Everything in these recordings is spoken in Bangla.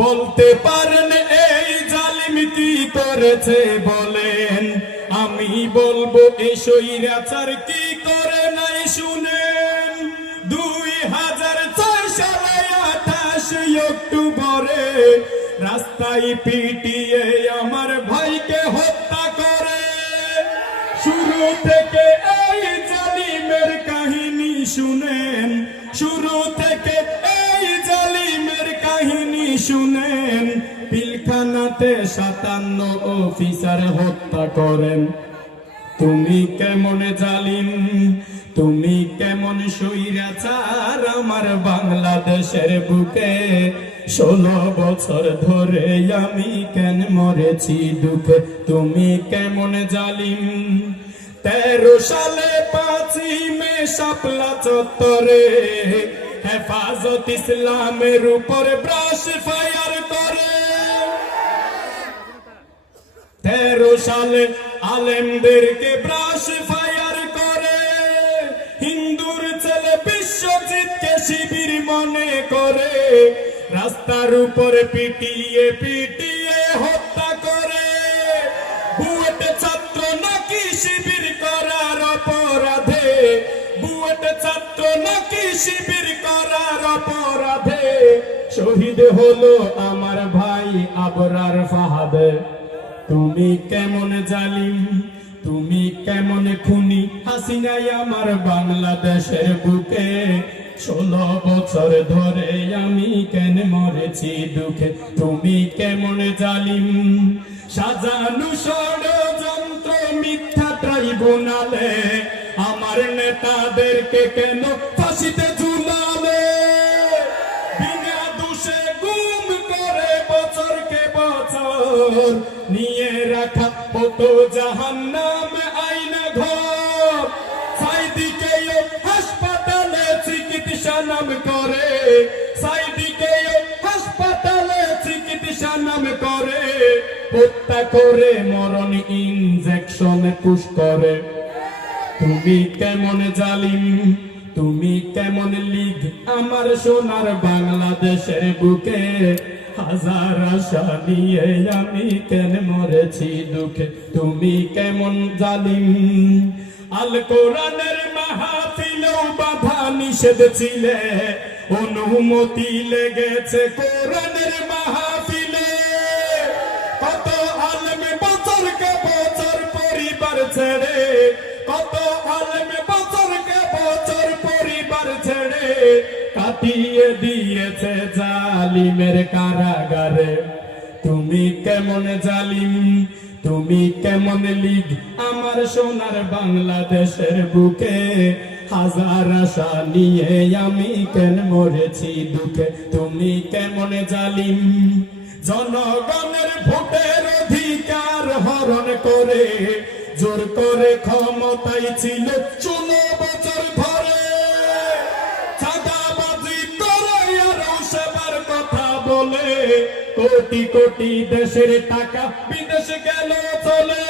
বলতে পারেন, এই জালিম কি করেছে বলেন? আমি বলব, এই সৈরাচার কি করে নাই শুনেন? দুই হাজার ছয় সালে আঠাশ অক্টোবরে রাস্তায় পিটিয়ে আমার ভাইকে হত্যা করে। শুরু থেকে এই জালিমের কাহিনী শুনেন, শুরু থেকে সাতান্ন অফিসার হত্যা করেন। তুমি কেমন জালিম, তুমি কেমন সৈরাচার আমার বাংলাদেশের বুকে। ষোলো বছর ধরে আমি কেন মরেছি দুঃখে? তুমি কেমন জালিম, তেরো সালে পাঁচই মে শাপলা চত্বরে হেফাজত ইসলামের উপর ব্রাশ ফায়ার তেরো সালে আলেমদেরকে ব্রাশ ফায়ার করে। হিন্দুর ছেলে বিশ্বজিৎকে শিবির মনে করে। রাস্তার উপরে পিটিয়ে পিটিয়ে হত্যা করে। বুয়েট ছাত্র নাকি শিবির করার অপরাধে? বুয়েট ছাত্র নাকি শিবির করার অপরাধে? শহীদ হলো আমার ভাই আবরার ফাহাদে। তুমি কেমন জালিম? তুমি কেমন খুনি? হাসিনাই আমার বাংলাদেশের বুকে। ষোলো বছর ধরে আমি কেন মরেছি দুঃখে? তুমি কেমন জালিম? সাজানু ষড়যন্ত্র মিথ্যা ট্রাইব্যুনালে। আমার নেতাদেরকে কেন ফাঁসিতে ঝুলালে? বিনা দোষে গুম করে বছরকে বছর নিয়ে রাখা কত জাহান্নাম আইনা ঘর। সাইদিকেও হাসপাতালে চিকিৎসা নাম করে। সাইদিকেও হাসপাতালে চিকিৎসা নাম করে। হত্যা করে মরণ ইনজেকশন পুশ করে। তুমি কেমন জালিম? তুমি কেমন লিগ? আমার সোনার বাংলাদেশের বুকে হাজার আশা নিয়ে আমি কেন মরেছি দুঃখে? তুমি কেমন জালিম? আল কোরআনের মাহফিলেও বাধা নিষেধ ছিলে। অনুমতি লেগেছে কোরআনের মাহফিলে। কত আলমে বছর বছরকে বছর পরিবার ছেড়ে কাটিয়ে দিয়েছে জালিমের কারাগারে। তুমি কেমন জালিম? তুমি কেমন লিগ? আমার সোনার বাংলাদেশের বুকে হাজার আশা নিয়ে আমি কেন মরেছি দুঃখে? তুমি কেমন জালিম? জনগণের ভোটের অধিকার হরণ করে, জোর করে ক্ষমতায় ছিল চুনো বছর ধরে। চাঁদাবাজি বলে কোটি কোটি দেশের টাকা বিদেশে গেল, চলে।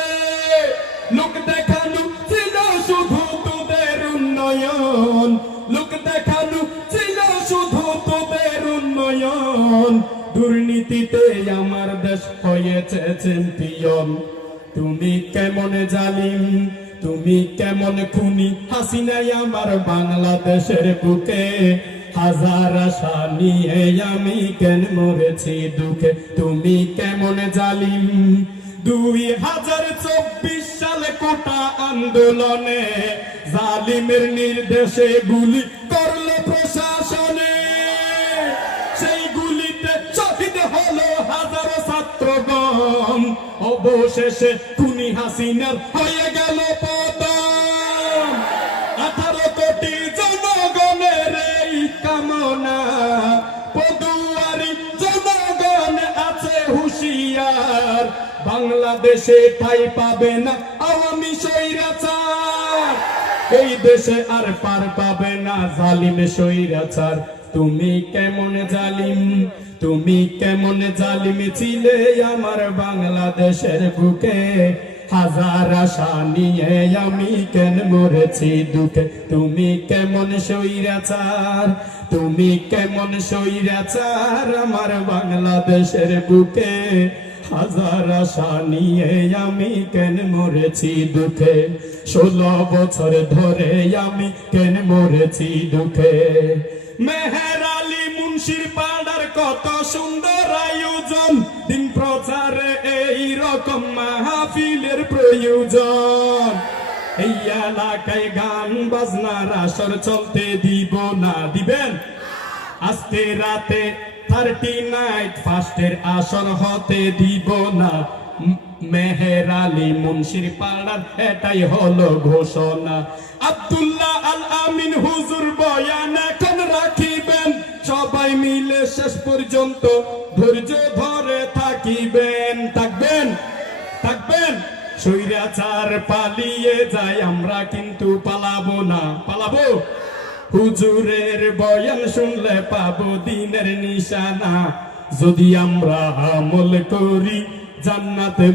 লোক দেখানো ছিল শুধু তোদের উন্নয়ন। লোক দেখানো ছিল শুধু তোদের উন্নয়ন। দুর্নীতিতে আমার দেশ হয়েছে চ্যাম্পিয়ন তুমি কেমন জালিম? তুমি কেমন খুনি? হাসিনাই আমার বাংলাদেশের বুকে। হাজার আশা নিয়ে আমি কেন মরেছি দুঃখে? তুমি কেমন জালিম? দুই হাজার চব্বিশ সালে কোটা আন্দোলনে জালিমের নির্দেশে গুলি করল প্রশাসনে। সেই গুলিতে শহীদ হলো হাজারো ছাত্রগণ। অবশেষে খুনি হাসিনার হয়ে গেল পতন কামনা পদুয়ারি বাংলাদেশে ঠাই পাবে না আওয়ামী স্বৈরাচার। এই দেশে আর পার পাবে না জালিম স্বৈরাচার। তুমি কেমন জালিম? তুমি কেমন জালিম ছিলে আমার বাংলাদেশের বুকে? হাজার আশা নিয়ে আমি কেন মরেছি দুঃখে? তুমি কেমন স্বৈরাচার? তুমি কেমন স্বৈরাচার আমার বাংলাদেশের বুকে? হাজার আশা নিয়ে আমি কেন মরেছি দুঃখে? ষোলো বছর ধরে আমি কেন মরেছি দুঃখে? মেহের আলী মুন্সির পাড়ার কত সুন্দর আয়োজন। প্রয়োজন এই এলাকায় গান বাজনার আসর চলতে দিব না, দিবেন? আজকে রাতে থার্টি নাইট ফার্স্টের আসর হতে দিব না। মেহের আলী মুন্সির পাড়ার এটাই হলো ঘোষণা। আব্দুল্লাহ আল আমিন হুজুর বয়ান এখন রাখিবেন। সবাই মিলে শেষ পর্যন্ত ধৈর্য ধরে সৈরাচার পালিয়ে যাই আমরা কিন্তু পালাবো না। পালাবো? হুজুরের বয়ান শুনলে পাবো দিনের নিশানা। যদি আমরা আমল করি, জান্নাতে